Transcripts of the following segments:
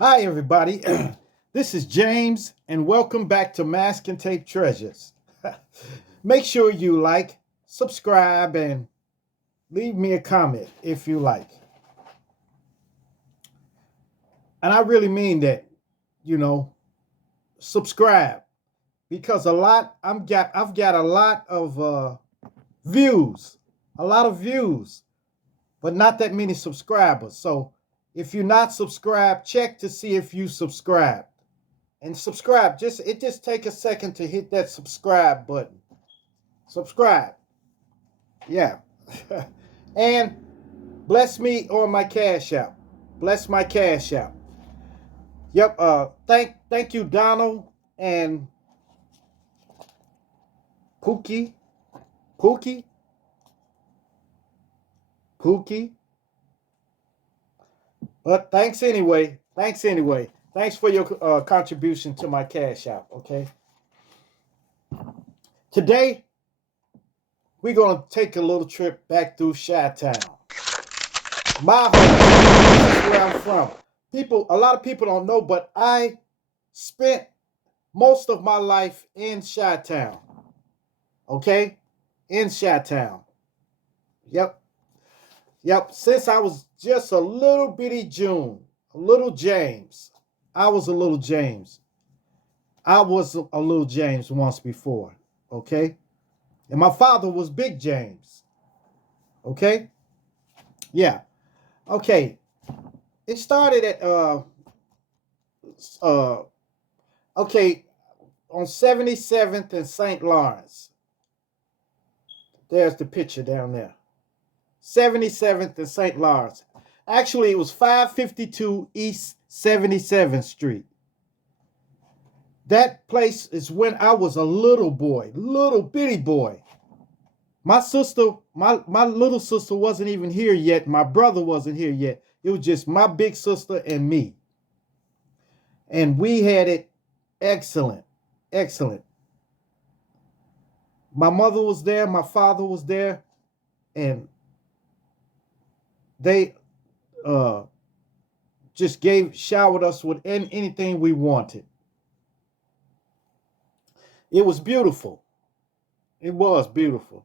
Hi, everybody. This is James, and welcome back to Mask and Tape Treasures. Make sure you like, subscribe, and leave me a comment if you like. And I really mean that, you know, subscribe because I've got a lot of views, a lot of views, but not that many subscribers. So if you're not subscribed, check to see if you subscribe. And subscribe. Just take a second to hit that subscribe button. Subscribe. Yeah. And bless me on my cash out. Bless my cash out. Yep. Thank you, Donald and Pookie. Pookie. Pookie. But thanks anyway. Thanks anyway. Thanks for your contribution to my cash out. Okay. Today we're gonna take a little trip back through Chitown. My home. This is where I'm from. A lot of people don't know, but I spent most of my life in Chitown. Okay, in Chitown. Yep, yep. Since I was just a little bitty June, a little James. I was a little James. I was a little James once before. Okay, and my father was Big James. Okay, yeah. Okay, it started at uh okay, on 77th and St. Lawrence. There's the picture down there. 77th and St. Lawrence. Actually, it was 552 East 77th Street. That place is when I was a little boy, little bitty boy. My little sister wasn't even here yet. My brother wasn't here yet. It was just my big sister and me. And we had it excellent. Excellent. My mother was there, my father was there, and they uh just showered us with anything we wanted. It was beautiful. It was beautiful.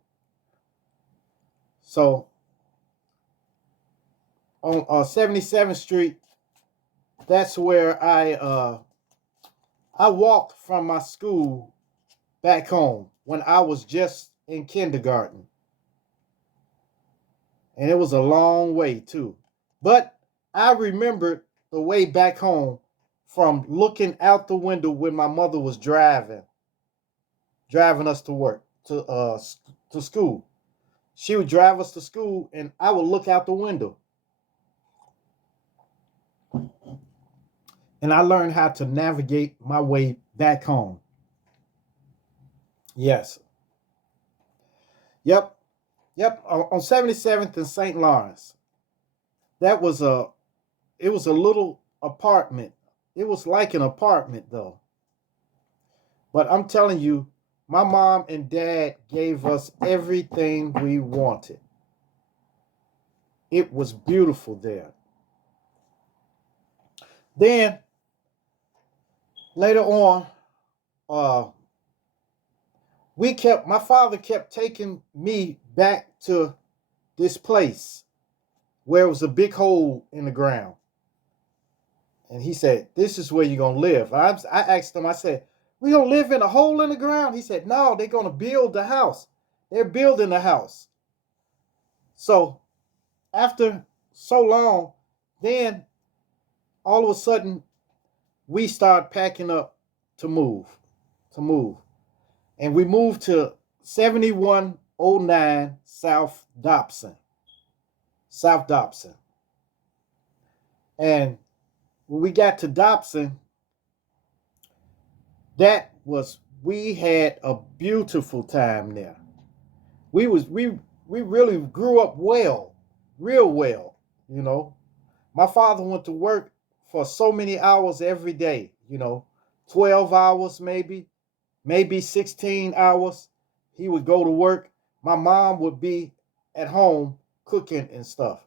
So on 77th Street, that's where I walked from my school back home when I was just in kindergarten, and it was a long way too. But I remembered the way back home from looking out the window when my mother was driving us to work to school. She would drive us to school, and I would look out the window, and I learned how to navigate my way back home. Yes, yep, yep. On 77th and St. Lawrence, that was a it was a little apartment. It was like an apartment though. But I'm telling you, my mom and dad gave us everything we wanted. It was beautiful there. Then later on, uh, my father kept taking me back to this place where it was a big hole in the ground. And he said, "This is where you're going to live." I asked him, I said, "We going to live in a hole in the ground?" He said, "No, they're going to build the house. They're building the house." So after so long, then all of a sudden, we start packing up to move, to move. And we moved to 7109 South Dobson. South Dobson. And when we got to Dobson, we had a beautiful time there. We was we really grew up well, real well, you know. My father went to work for so many hours every day, 12 hours maybe 16 hours. He would go to work. My mom would be at home cooking and stuff.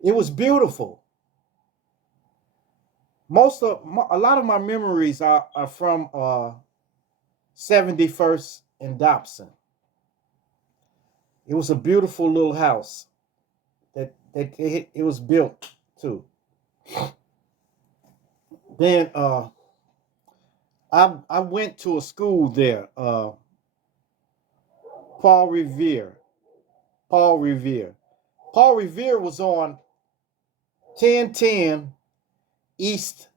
It was beautiful. A lot of my memories are from 71st and Dobson. It was a beautiful little house that it was built to. Then I went to a school there, Paul Revere. Paul Revere. Paul Revere was on 1010 East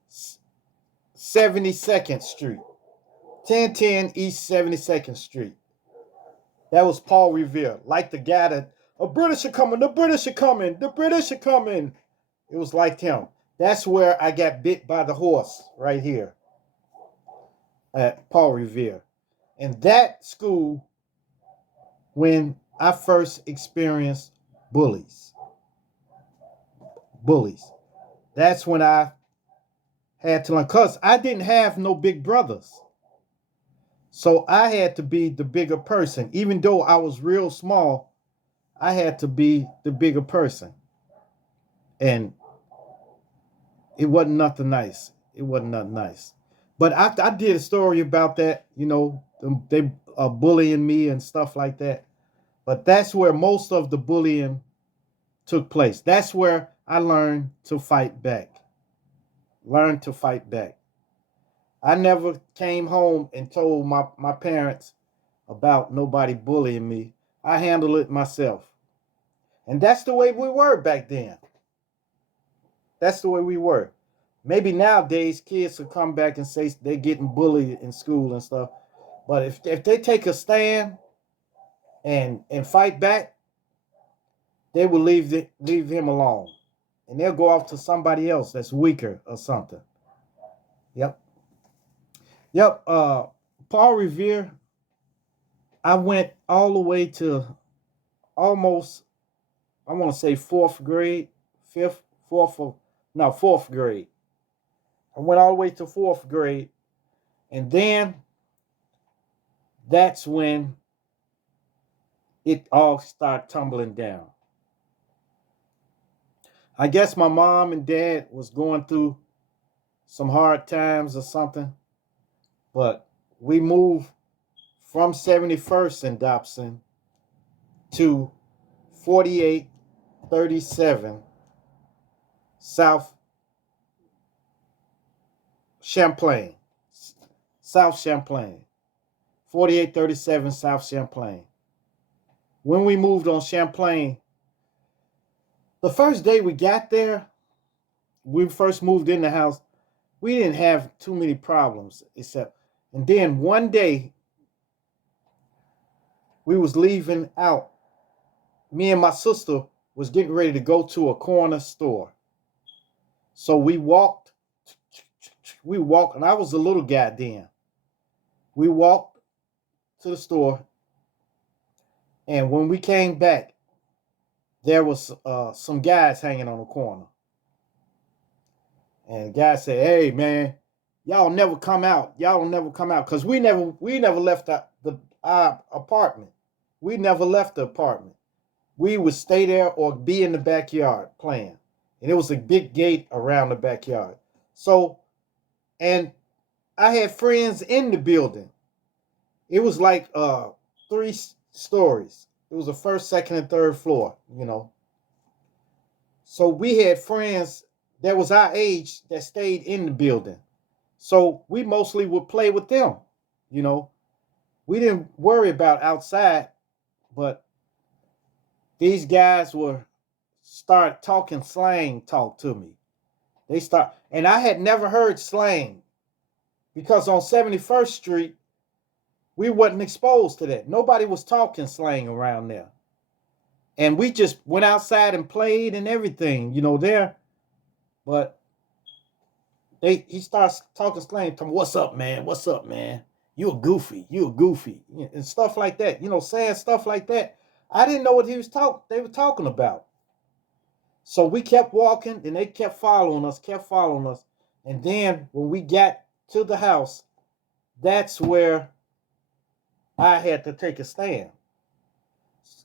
72nd Street. 1010 East 72nd Street. That was Paul Revere. Like the guy that, the British are coming, the British are coming, the British are coming. It was like him. That's where I got bit by the horse, right here at Paul Revere. And that school, when I first experienced bullies, bullies, that's when I had to learn. Because I didn't have no big brothers. So I had to be the bigger person. Even though I was real small, I had to be the bigger person. And it wasn't nothing nice. It wasn't nothing nice. But I did a story about that, they bullying me and stuff like that. But that's where most of the bullying took place. That's where I learned to fight back. Learn to fight back. I never came home and told my parents about nobody bullying me. I handled it myself. And that's the way we were back then. That's the way we were. Maybe nowadays kids will come back and say they're getting bullied in school and stuff. But if they take a stand and fight back, they will leave him alone. And they'll go off to somebody else that's weaker or something. Yep. Yep. Paul Revere, I went all the way to almost, I want to say fourth grade, fourth grade. I went all the way to fourth grade. And then that's when it all started tumbling down. I guess my mom and dad was going through some hard times or something. But we moved from 71st and Dobson to 4837 South Champlain. South Champlain. 4837 South Champlain. When we moved on Champlain, the first day we got there, we first moved in the house, we didn't have too many problems and then one day we was leaving out. Me and my sister was getting ready to go to a corner store. So we walked, and I was a little guy then. We walked to the store, and when we came back, there was some guys hanging on the corner. And the guy said, "Hey man, y'all never come out. Y'all don't never come out." Because we never left our apartment. We never left the apartment. We would stay there or be in the backyard playing. And it was a big gate around the backyard. So, and I had friends in the building. It was like 3 stories. It was the first, second, and third floor. So we had friends that was our age that stayed in the building. So we mostly would play with them. We didn't worry about outside, but these guys were start talking slang talk to me. And I had never heard slang because on 71st Street, we wasn't exposed to that. Nobody was talking slang around there. And we just went outside and played and everything, there. But he starts talking slang to me, "What's up, man? What's up, man? You a goofy. You a goofy." And stuff like that, saying stuff like that. I didn't know what they were talking about. So we kept walking and they kept following us. And then when we got to the house, that's where I had to take a stand.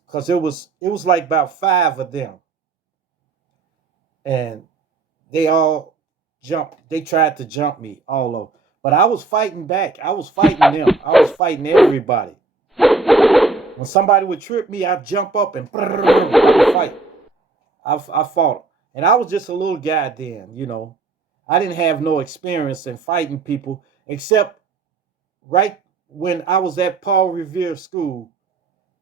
Because it was like about 5 of them. And they all They tried to jump me all over. But I was fighting back. I was fighting them. I was fighting everybody. When somebody would trip me, I'd jump up and I would fight. I fought. And I was just a little guy then, you know. I didn't have no experience in fighting people except right when I was at Paul Revere School.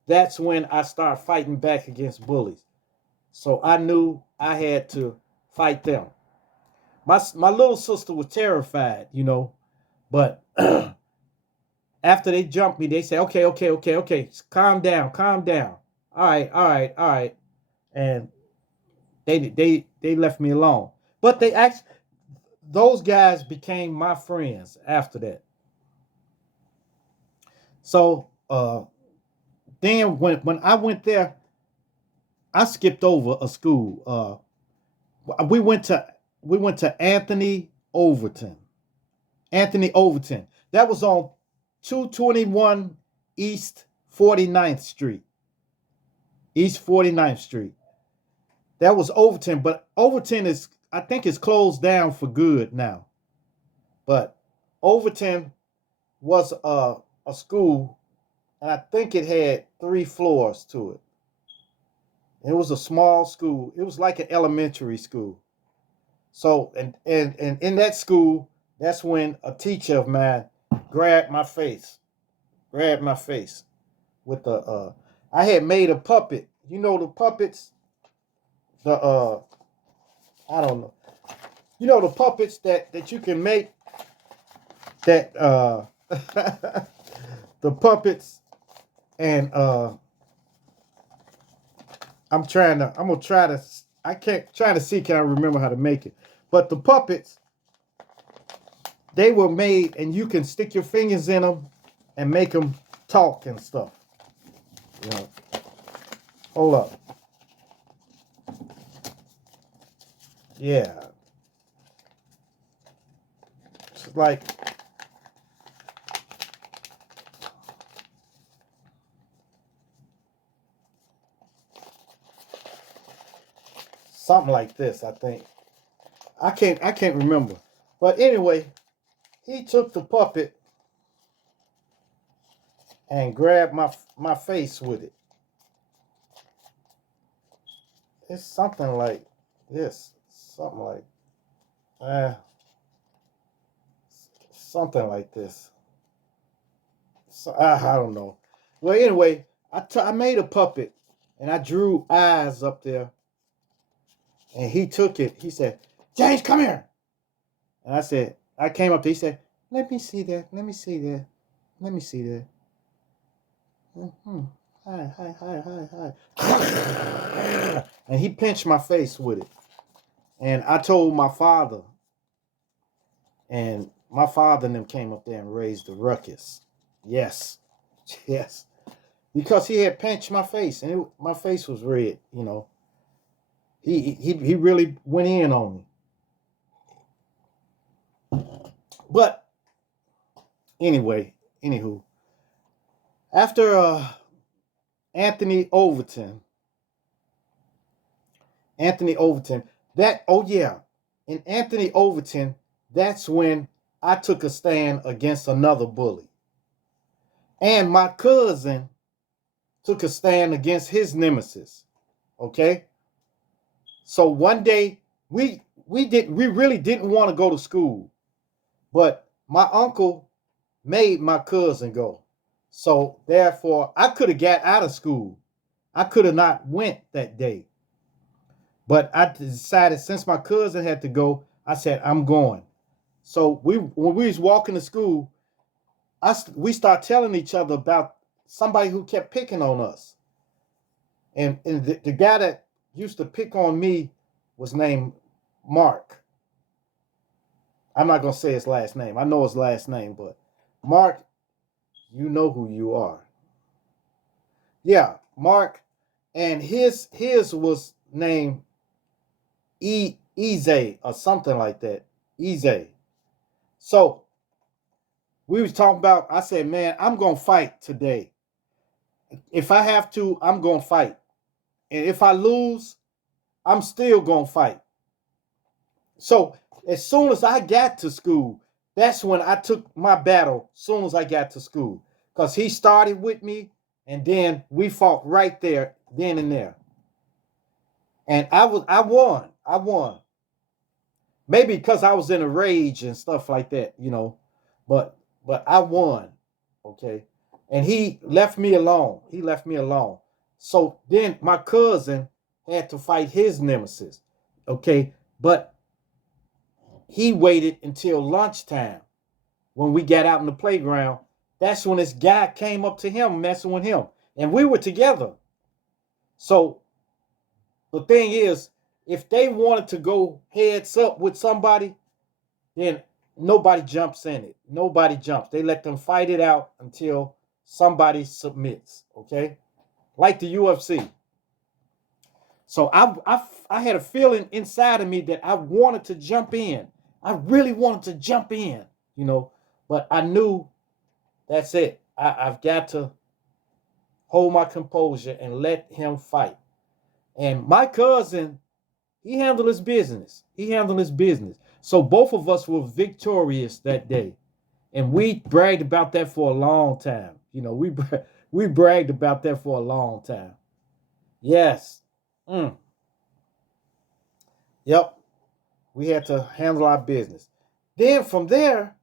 That's when I started fighting back against bullies. So I knew I had to fight them. My little sister was terrified, you know, but after they jumped me, they said, "Okay, okay, okay, okay, calm down, calm down. All right, all right, all right," and they left me alone. But they actually those guys became my friends after that. So then when I went there, I skipped over a school. We went to we went to Anthony Overton. Anthony Overton. That was on 221 East 49th Street. East 49th Street. That was Overton, but Overton is I think it's closed down for good now. But Overton was a school, and I think it had 3 floors to it. It was a small school. It was like an elementary school. So and in that school, that's when a teacher of mine grabbed my face, grabbed my face with the I had made a puppet. You know the puppets, the I don't know. You know the puppets that you can make that the puppets and I'm gonna try to I can't try to see can I remember how to make it. But the puppets they were made and you can stick your fingers in them and make them talk and stuff. You know. Hold up. Yeah. It's like something like this, I think. I can't remember. But anyway, he took the puppet and grabbed my face with it. It's something like this. Something like uh something like this. So, I don't know. Well, anyway, I made a puppet and I drew eyes up there, and he took it. He said, "James, come here." And I said, I came up to. He said, "Let me see that. Let me see that. Let me see that." Mm-hmm. Hi, hi, hi, hi, hi. And he pinched my face with it. And I told my father, and my father and them came up there and raised the ruckus. Yes, yes, because he had pinched my face, and my face was red. You know, he really went in on me. But anyway, anywho, after Anthony Overton, Anthony Overton, that oh yeah, in Anthony Overton, that's when I took a stand against another bully, and my cousin took a stand against his nemesis. Okay, so one day we really didn't want to go to school, but my uncle made my cousin go. So therefore, I could have got out of school. I could have not went that day. But I decided since my cousin had to go, I said I'm going. So when we was walking to school, we start telling each other about somebody who kept picking on us. And the guy that used to pick on me was named Mark. I'm not gonna say his last name. I know his last name, but Mark, you know who you are. Yeah, Mark, and his was named Eze or something like that. Eze. So we was talking about. I said, man, I'm gonna fight today. If I have to, I'm gonna fight. And if I lose, I'm still gonna fight. So as soon as I got to school, that's when I took my battle. As soon as I got to school, because he started with me, and then we fought right there, then and there. And I won. I won. Maybe because I was in a rage and stuff like that, But I won. Okay. And he left me alone. He left me alone. So then my cousin had to fight his nemesis. Okay. But he waited until lunchtime when we got out in the playground. That's when this guy came up to him, messing with him. And we were together. So the thing is, if they wanted to go heads up with somebody, then nobody jumps in it. Nobody jumps. They let them fight it out until somebody submits. Okay, like the UFC. So I had a feeling inside of me that I wanted to jump in. I really wanted to jump in, but I knew that's it. I've got to hold my composure and let him fight. And my cousin, he handled his business. He handled his business. So both of us were victorious that day. And we bragged about that for a long time. We bragged about that for a long time. Yes. Mm. Yep. We had to handle our business. Then from there,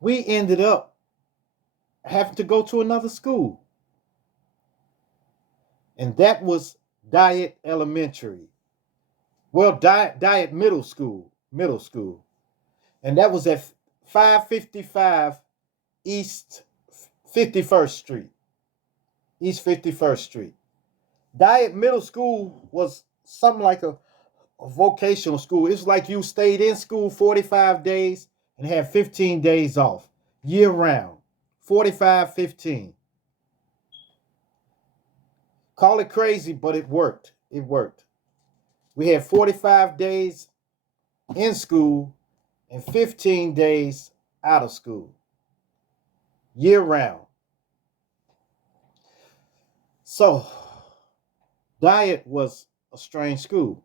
we ended up having to go to another school. And that was Diet Elementary. Well, Diet Middle School. Middle school. And that was at 555 East 51st Street. East 51st Street. Diet Middle School was something like a vocational school. It's like you stayed in school 45 days and had 15 days off year round. 45, 15. Call it crazy, but it worked. It worked. We had 45 days in school and 15 days out of school. Year round. So, Diet was a strange school.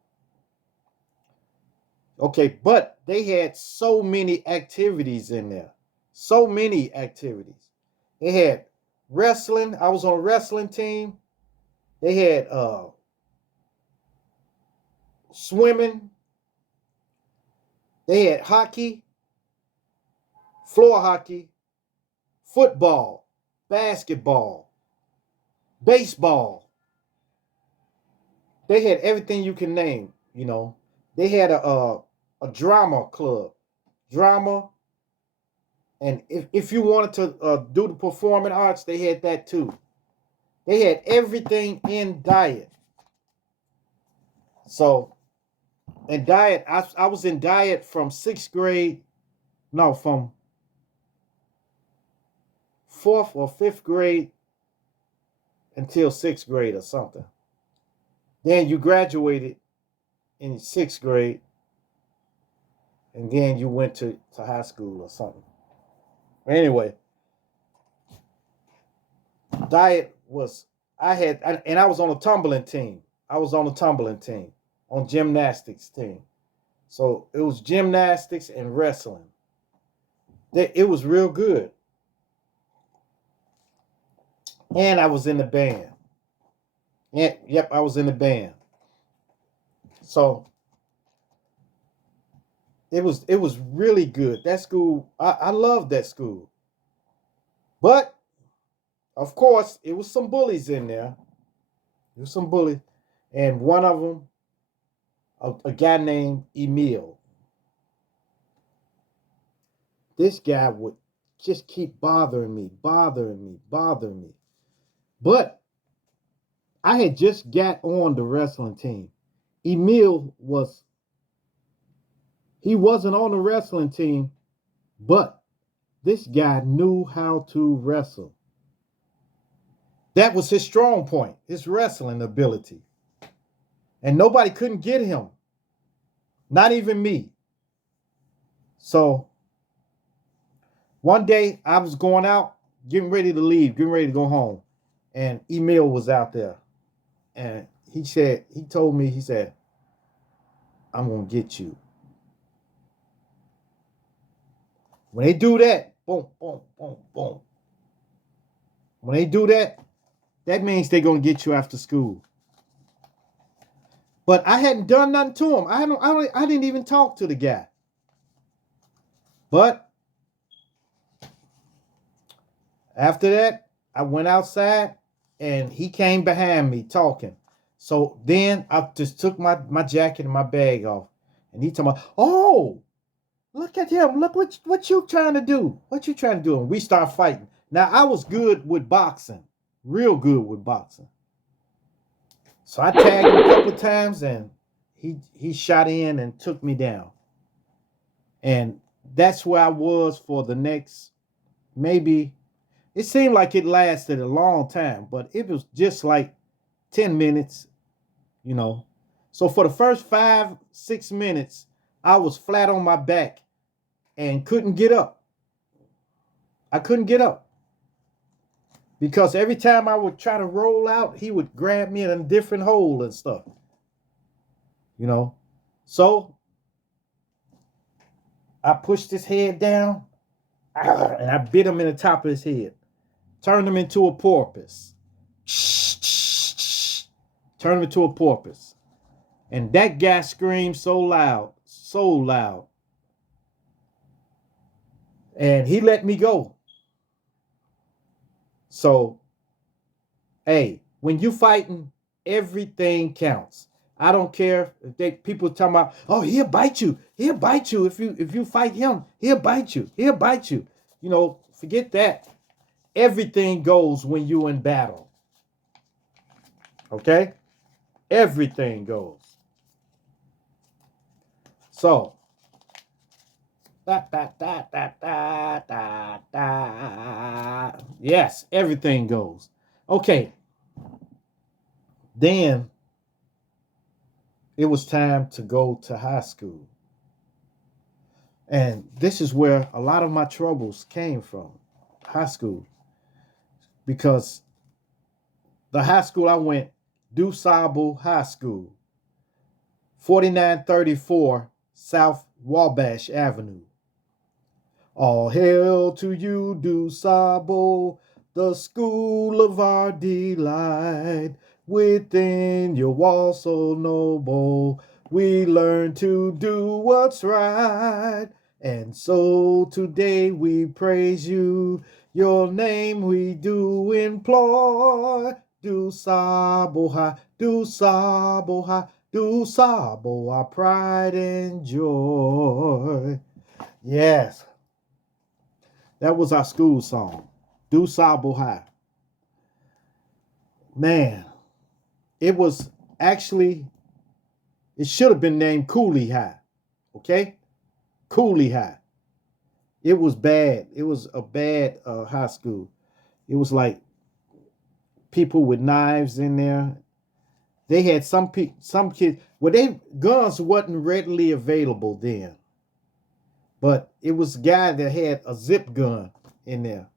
Okay, but they had so many activities in there. So many activities. They had wrestling. I was on a wrestling team. They had swimming. They had hockey, floor hockey, football, basketball, baseball. They had everything you can name. They had a drama club. Drama. And if you wanted to do the performing arts, they had that too. They had everything in Diet. So, in Diet, I was in Diet from from fourth or fifth grade until sixth grade or something. Then you graduated in sixth grade, and then you went to high school or something. Anyway, Diet was, and I was on a tumbling team. I was on a tumbling team, on gymnastics team. So it was gymnastics and wrestling. It was real good. And I was in the band. Yep, I was in the band. So it was really good. That school, I loved that school. But of course, it was some bullies in there. There was some bullies. And one of them, a guy named Emil. This guy would just keep bothering me, bothering me, bothering me. But I had just got on the wrestling team. Emil he wasn't on the wrestling team, but this guy knew how to wrestle. That was his strong point, his wrestling ability. And nobody couldn't get him. Not even me. So one day I was going out, getting ready to leave, getting ready to go home. And Emil was out there. And he said, I'm going to get you. When they do that, boom, boom, boom, boom. When they do that, that means they're gonna get you after school. But I hadn't done nothing to him. I didn't even talk to the guy. But after that, I went outside and he came behind me talking. So then I just took my jacket and my bag off. And he told me, oh, look at him. Look what you trying to do. What you trying to do? And we start fighting. Now I was good with boxing. Real good with boxing. So I tagged him a couple of times and he shot in and took me down. And that's where I was for the next, maybe, it seemed like it lasted a long time, but it was just like 10 minutes, you know. So for the first 5, 6 minutes, I was flat on my back and couldn't get up. I couldn't get up because every time I would try to roll out, he would grab me in a different hole and stuff, you know. So I pushed his head down and I bit him in the top of his head, turned him into a porpoise. Turned him into a porpoise. And that guy screamed so loud, so loud. And he let me go. So, hey, when you fighting, everything counts. I don't care if people talking about, oh, he'll bite you. He'll bite you if you fight him. He'll bite you. He'll bite you. You know, forget that. Everything goes when you in battle. Okay? Everything goes. So, yes, everything goes. Okay. Then it was time to go to high school. And this is where a lot of my troubles came from, high school. Because the high school I went, DuSable High School, 4934 South Wabash Avenue. All hail to you, DuSable, the school of our delight. Within your walls so noble, we learn to do what's right. And so today we praise you, your name we do employ. DuSable High, DuSable High, DuSable, our pride and joy. Yes. That was our school song, DuSable High. Man, it was actually, it should have been named Cooley High, okay? Cooley High. It was bad. It was a bad high school. It was like people with knives in there. They had some kids, well, guns wasn't readily available then. But it was a guy that had a zip gun in there.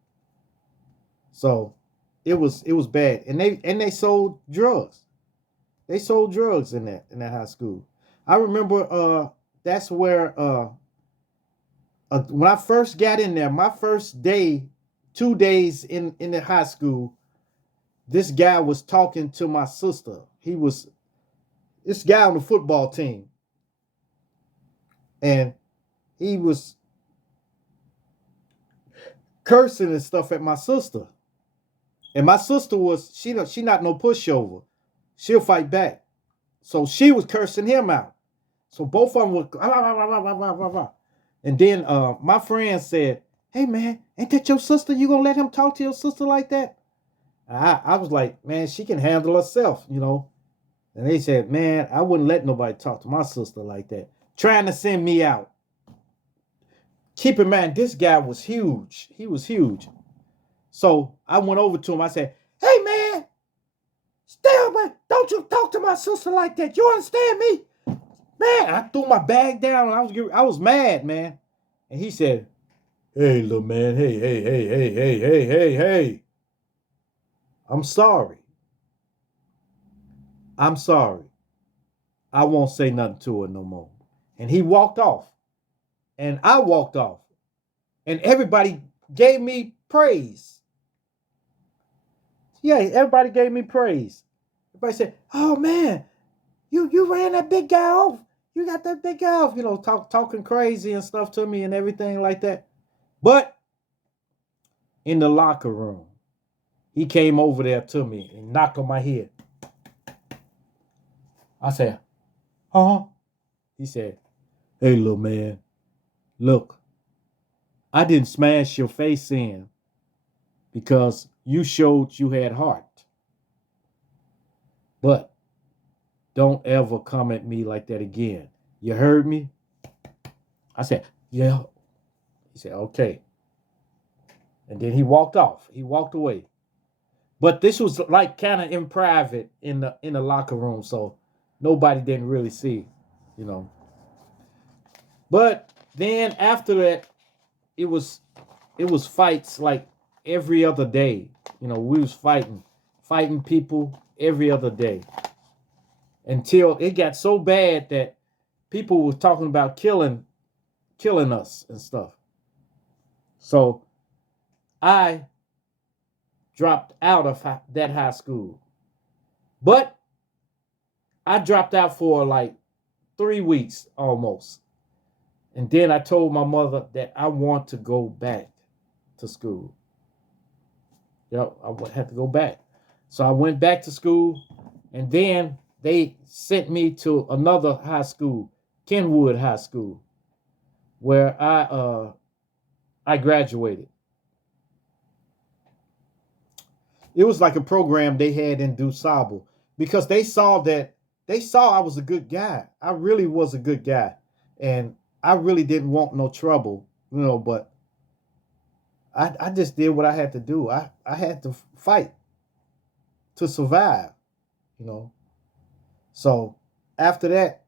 So it was bad. And they sold drugs. They sold drugs in that high school. I remember that's where when I first got in there, my first day, 2 days in the high school, this guy was talking to my sister. He was this guy on the football team. And he was cursing and stuff at my sister. And my sister was, she not no pushover. She'll fight back. So she was cursing him out. So both of them were, and then my friend said, hey man, ain't that your sister? You gonna let him talk to your sister like that? I was like, man, she can handle herself, you know. And they said, man, I wouldn't let nobody talk to my sister like that. Trying to send me out. Keep in mind, this guy was huge. He was huge. So I went over to him. I said, hey, man, still, man, don't you talk to my sister like that. You understand me? Man, I threw my bag down and I was mad, man. And he said, hey, little man, hey. I'm sorry. I'm sorry. I won't say nothing to her no more. And he walked off. And I walked off. and everybody gave me praise. Yeah, everybody gave me praise. Everybody said, "Oh man, you ran that big guy off. You got that big guy off." Talking crazy and stuff to me and everything like that. But in the locker room, he came over there to me and knocked on my head. I said, "Huh?" He said, "Hey, little man, look, I didn't smash your face in because you showed you had heart. But don't ever come at me like that again. You heard me?" I said, "Yeah." He said, "Okay." And then he walked off. He walked away. But this was like kind of in private in the locker room, so nobody didn't really see, you know. But then after that, it was fights like every other day. We was fighting people every other day until it got so bad that people were talking about killing us and stuff. So I dropped out of that high school. But I dropped out for like 3 weeks almost. And then I told my mother that I want to go back to school. I had to go back. So I went back to school, and then they sent me to another high school, Kenwood High School, where I graduated. It was like a program they had in DuSable because they saw I was a good guy. I really was a good guy, and I really didn't want no trouble, but I just did what I had to do. I had to fight to survive, you know. So after that,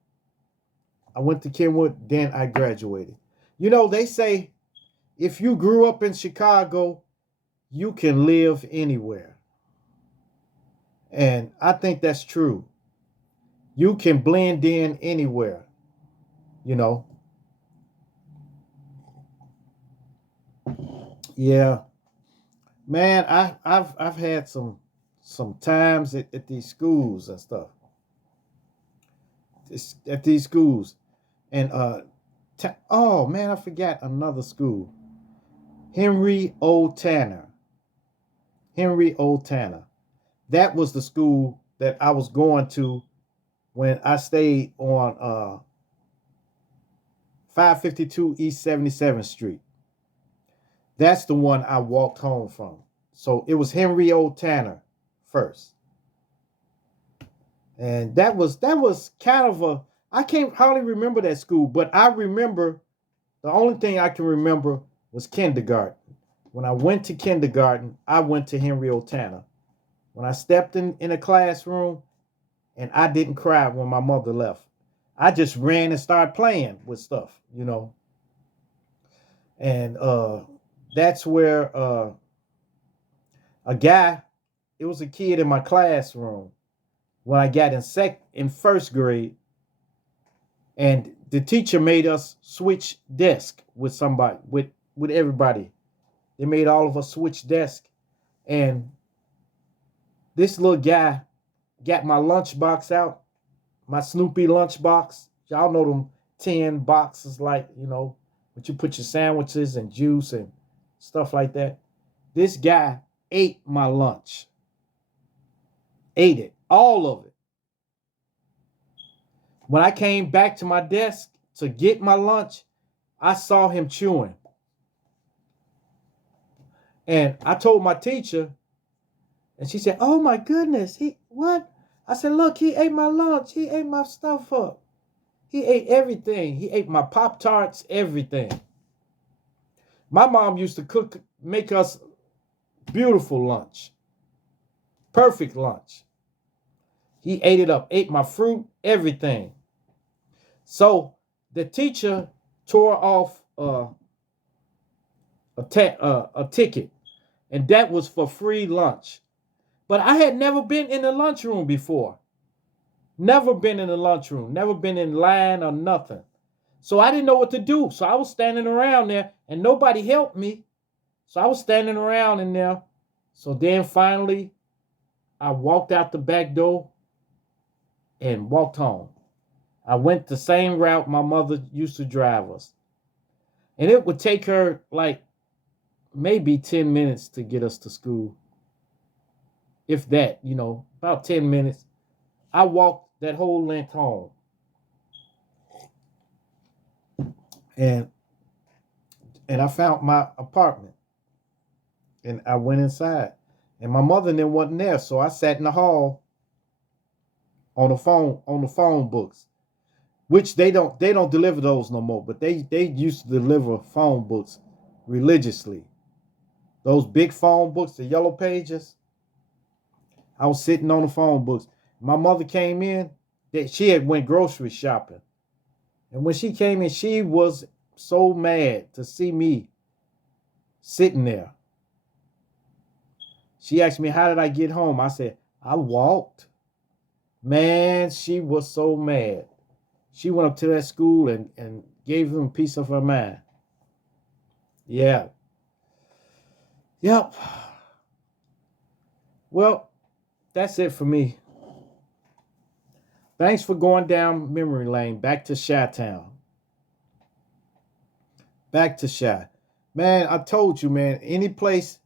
I went to Kenwood, then I graduated. They say if you grew up in Chicago, you can live anywhere. And I think that's true. You can blend in anywhere, you know. Yeah. Man, I've had some times at these schools and stuff. At these schools. And oh man, I forgot another school. Henry O. Tanner. Henry O. Tanner. That was the school that I was going to when I stayed on 552 East 77th Street. That's the one I walked home from. So it was Henry O. Tanner first. And that was kind of I can't hardly remember that school, but I remember the only thing I can remember was kindergarten. When I went to kindergarten, I went to Henry O. Tanner. When I stepped in a classroom, and I didn't cry when my mother left. I just ran and started playing with stuff, And that's where a guy, it was a kid in my classroom when I got in first grade, and the teacher made us switch desk with somebody, with everybody. They made all of us switch desk, and this little guy got my lunchbox out, my Snoopy lunchbox. Y'all know them tin boxes, like, but you put your sandwiches and juice and stuff like that. This guy ate my lunch. Ate it, all of it. When I came back to my desk to get my lunch, I saw him chewing. And I told my teacher, and she said, "Oh my goodness, what?" I said, "Look, he ate my lunch. He ate my stuff up. He ate everything. He ate my Pop-Tarts, everything." My mom used to make us beautiful lunch. Perfect lunch. He ate it up, ate my fruit, everything. So the teacher tore off a ticket, and that was for free lunch. But I had never been in the lunchroom before. Never been in the lunchroom. Never been in line or nothing. So I didn't know what to do. So I was standing around there and nobody helped me. So I was standing around in there. So then finally, I walked out the back door and walked home. I went the same route my mother used to drive us. And it would take her like maybe 10 minutes to get us to school. If that, about 10 minutes. I walked that whole length home. And I found my apartment. And I went inside. And my mother then wasn't there. So I sat in the hall on the phone books. Which they don't deliver those no more, but they used to deliver phone books religiously. Those big phone books, the yellow pages. I was sitting on the phone books. My mother came in. She had went grocery shopping. And when she came in, she was so mad to see me sitting there. She asked me, how did I get home? I said, I walked. Man, she was so mad. She went up to that school and gave them a piece of her mind. Yeah. Yep. Well, that's it for me. Thanks for going down memory lane. Back to Chitown. Back to Chi. Man, I told you, man, any place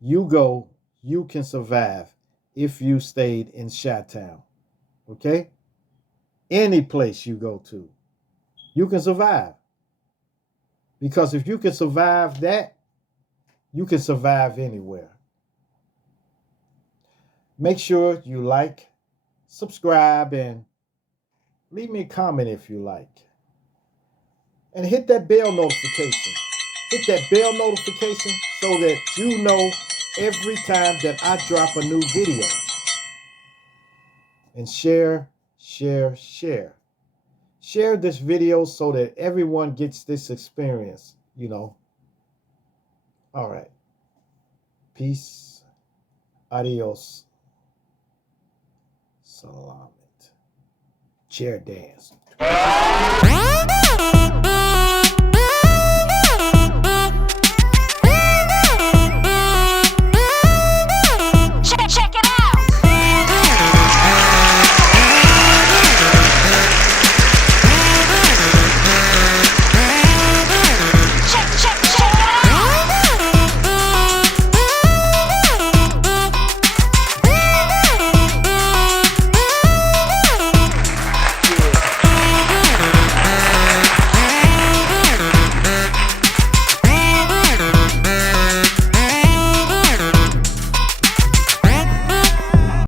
you go, you can survive if you stayed in Chitown. Okay? Any place you go to, you can survive. Because if you can survive that, you can survive anywhere. Make sure you like, subscribe, and leave me a comment if you like. And hit that bell notification. Hit that bell notification so that you know every time that I drop a new video. And share, share, share. Share this video so that everyone gets this experience, All right. Peace. Adios. Salamat. Chair dance.